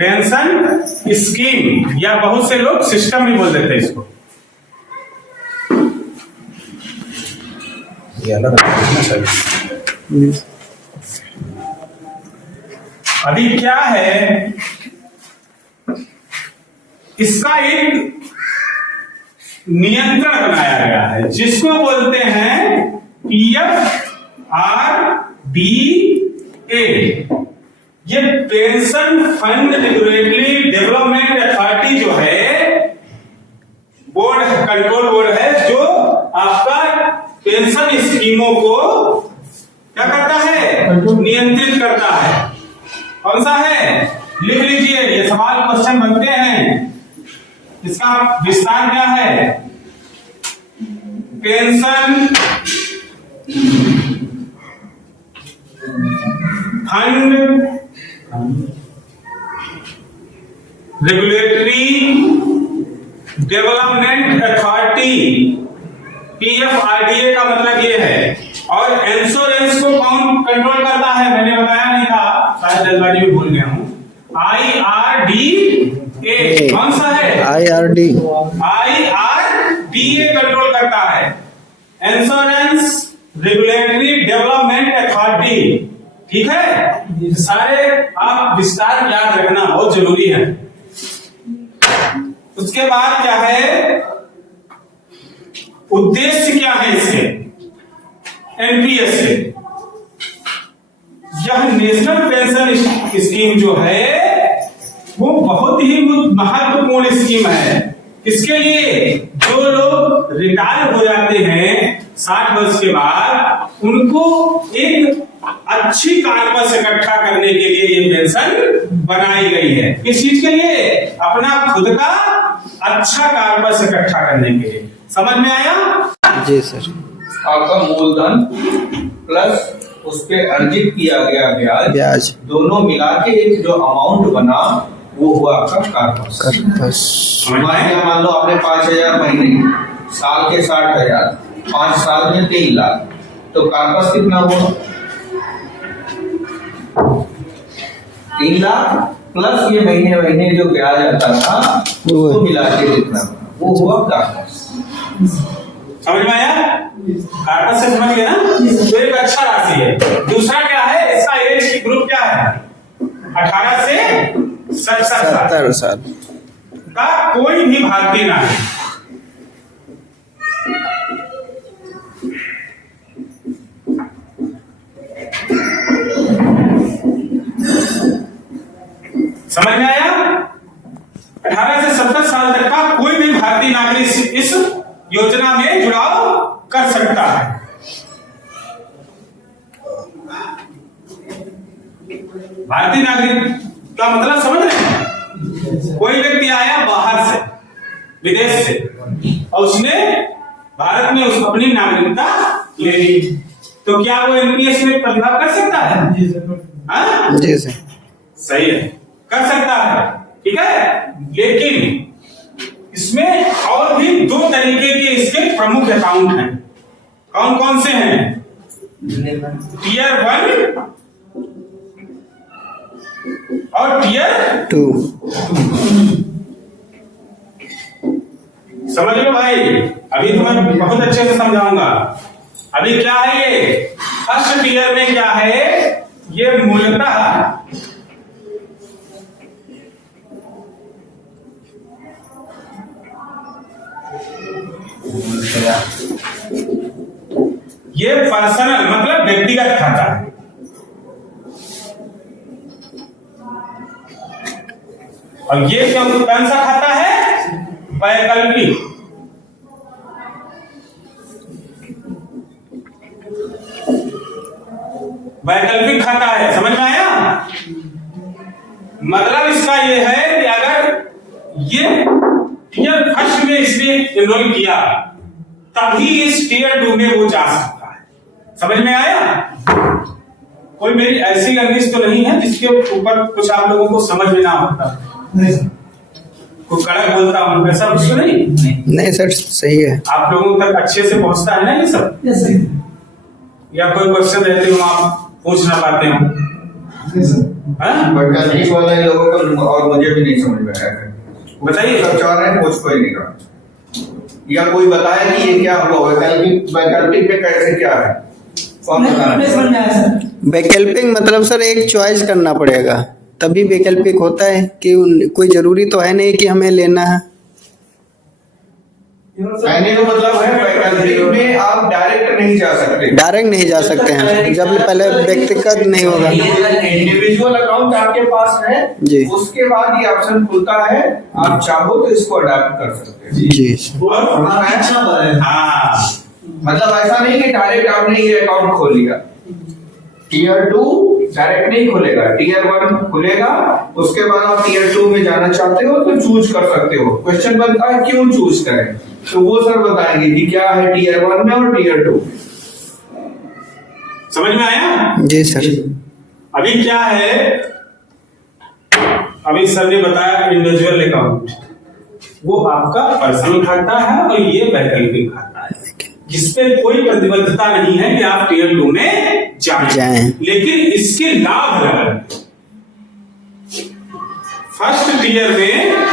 Pension scheme, या बहुत से लोग सिस्टम भी बोल देते हैं इसको। ये अलग चाहिए। अभी क्या है, इसका एक नियंत्रण बनाया गया है जिसको बोलते हैं PFRDA। ये pension fund regulatory development authority जो है, बोर्ड कंट्रोल बोर्ड है जो आपका पेंशन स्कीमों को क्या करता है, नियंत्रित करता है। कौन सा है, लिख लीजिए, ये सवाल क्वेश्चन बनते हैं। इसका विस्तार क्या है, pension fund regulatory development authority, PFRDA का मतलब ये है। और इंश्योरेंस को कौन कंट्रोल करता है, मैंने बताया नहीं था, शायद जल्दबाजी में भूल गया हूं। IRDA, कौन सा है, IRDA कंट्रोल करता है, इंश्योरेंस रेगुलेटरी डेवलपमेंट अथॉरिटी। ठीक है, सारे आप विस्तार याद रखना बहुत जरूरी है। उसके बाद क्या है, उद्देश्य क्या है इसके, एनपीएस से। यह नेशनल पेंशन स्कीम जो है वो बहुत ही महत्वपूर्ण स्कीम है। इसके लिए जो लोग रिटायर हो जाते हैं 60 वर्ष के बाद, उनको एक अच्छी कारबस इकट्ठा करने के लिए ये पेंशन बनाई गई है। किस चीज के लिए, अपना खुद का अच्छा कारबस इकट्ठा करने के लिए। समझ में आया? जी सर। आपका मूलधन प्लस उस पे अर्जित किया गया ब्याज दोनों मिला के एक जो अमाउंट बना वो हुआ आपका कारबस। मान लो आपने 5,000 महीने, साल के 60,000, 5 साल में 3 लाख, तो कारबस कितना हुआ, 3 लाख प्लस ये महीने महीने जो ब्याज आता था उसको मिला के जितना वो हुआ कारबस। समझ में आया? कारबस से समझ गए ना? तो एक अच्छा राशि है। दूसरा क्या है, इसका एज की ग्रुप क्या है, 18 से 70 साल का कोई भी भारतीय नागरिक। समझ में आया? 18 से 70 साल तक का कोई भी भारतीय नागरिक इस योजना में जुड़ाव कर सकता है। भारतीय नागरिक का मतलब समझ रहे हैं? कोई व्यक्ति आया बाहर से, विदेश से, और उसने भारत में उसको अपनी नागरिकता ले ली, तो क्या वो एनपीएस में प्रतिभाग कर सकता है? जी सर। सही है, कर सकता है। ठीक है, लेकिन इसमें और भी 2 तरीके के इसके प्रमुख अकाउंट हैं। कौन कौन से हैं? टियर 1 और टियर 2। समझ लो भाई, अभी तो मैं बहुत अच्छे से समझाऊंगा। अभी क्या है, ये फर्स्ट टियर में क्या है, ये मूलतः ये पर्सनल मतलब व्यक्तिगत खाता है। और ये कौन सा खाता है, वैकल्पिक। वैकल्पिक खाता है। समझ में आया? मतलब इसका ये है कि अगर ये टियर फर्स्ट में इसने एनरोल किया तभी इस टियर 2 में वो जा सकता है। समझ में आया? कोई मेरी ऐसी लैंग्वेज तो नहीं है जिसके ऊपर कुछ आप लोगों को समझ में ना होता? कोई कड़क बोलता हूँ वैसा कुछ तो नहीं सर, सही है। आप लोगों तक अच्छे से पहुंचता है ना ये सब? या कोई क्वेश्चन रहते हो आप पूछ ना पाते हो? हाँ? वैकल्पिक वाला इन लोगों को और मुझे भी नहीं समझ में आया। बताइए। सब चाह रहे हैं, मुझको ही नहीं रहा, या कोई बताए कि ये क्या हुआ, वैकल्पिक वैकल्पिक में कैसे क्या है, कौन बताना? वैकल्पिक मतलब सर एक चॉइस करना पड़ेगा तभी वैकल्पिक होता है कि कोई जरूरी तो है नहीं कि हमें लेना है। कहने का मतलब है वैकल्पिक में आप डायरेक्ट नहीं जा सकते, डायरेक्ट नहीं जा सकते हैं जब पहले व्यक्तिगत नहीं होगा। इंडिविजुअल अकाउंट आपके पास है जी। उसके बाद ये ऑप्शन खुलता है, आप चाहो तो इसको अडॉप्ट कर सकते हैं। जी हाँ, मतलब ऐसा नहीं कि डायरेक्ट आपने ये अकाउंट खोल लिया, टीयर 2 डायरेक्ट नहीं खुलेगा, टीयर 1 खुलेगा, उसके बाद आप टीयर 2 में जाना चाहते हो तो चूज कर सकते हो। क्वेश्चन बनता है क्यों चूज करें, तो वो सर बताएंगे कि क्या है टीयर 1 में और टीयर 2 में। समझ में आया? जी सर। अभी क्या है, अभी सर ने बताया इंडिविजुअल अकाउंट, वो आपका पर्सनल खाता है और ये वैकल्पिक खाता है जिसपे कोई प्रतिबद्धता नहीं है कि आप टीयर 2 में जाएं। लेकिन इसके लाभ अलग। फर्स्ट टीयर में